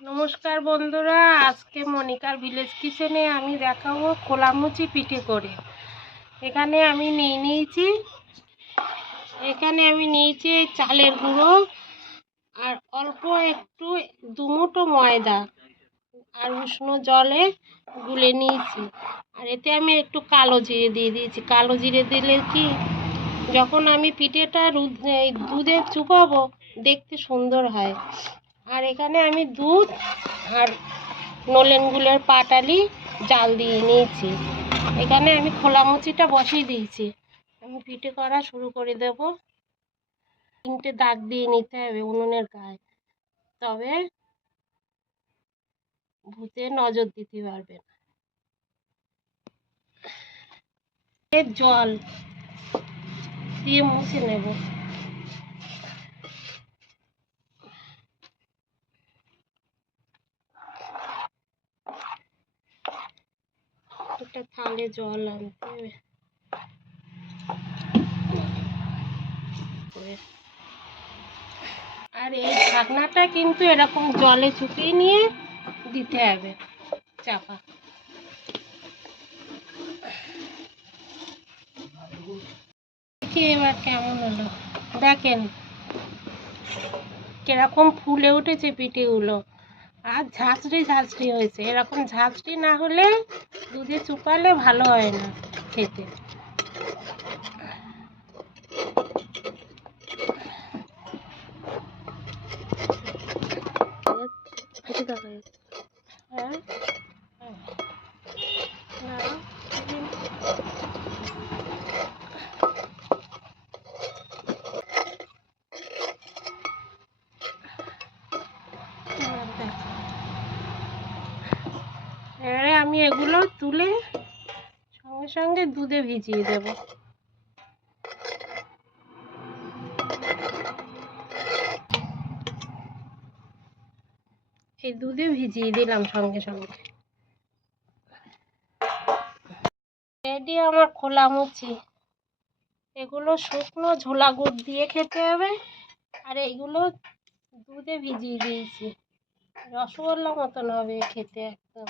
নমস্কার বন্ধুরা, আজকে মনিকার ভিলেজ কিচেনে আমি দেখাবো খোলামুচি পিঠে করে। এখানে আমি নিয়ে নিয়েছি, এখানে আমি নিয়েছি চালের গুঁড়ো আর অল্প একটু দুমুটো ময়দা আর উষ্ণ জলে গুলে নিয়েছি। আর এতে আমি একটু কালো জিরে দিয়ে দিয়েছি। কালো জিরে দিলে কি, যখন আমি পিঠেটা দুধে চুপাবো দেখতে সুন্দর হয়। আর এখানে আমি দুধ আর নলেন গুলের পাটালি জাল দিয়ে নিয়েছি। এখানে আমি খোলা মুচিটা বসিয়ে দিয়েছি। আমি পিঠে করা শুরু করে দেব। তিনটে দাগ দিয়ে নিতে হবে উনুনের গায়ে। তবে ভূতে নজর দিতে পারবে না। জল দিয়ে মুছে নেব। একটা থালে জল আনতে হবে। আর এই ঢাকনাটা কিন্তু এরকম জলে চুপিয়ে নিয়ে দিতে হবে, চাপা। এবার কেমন হলো। দেখেন, কীরকম ফুলে উঠেছে পিঠেগুলো। আর ঝাঁঝরি ঝাঁঝরি হয়েছে। এরকম ঝাঁঝরি না হলে দুধে চুপালে ভালো হয় না খেতে না এবার দেখো। এবারে আমি এগুলো তুলে সঙ্গে সঙ্গে দুধে ভিজিয়ে দেব। এই দুধে ভিজিয়ে দিলাম সঙ্গে সঙ্গে। রেডি আমার খোলা মুচি। এগুলো শুকনো ঝোলা গুড় দিয়ে খেতে হবে। আর এইগুলো দুধে ভিজিয়ে দিয়েছি। রসগোল্লা মতন হবে খেতে একদম।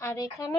আর এখানে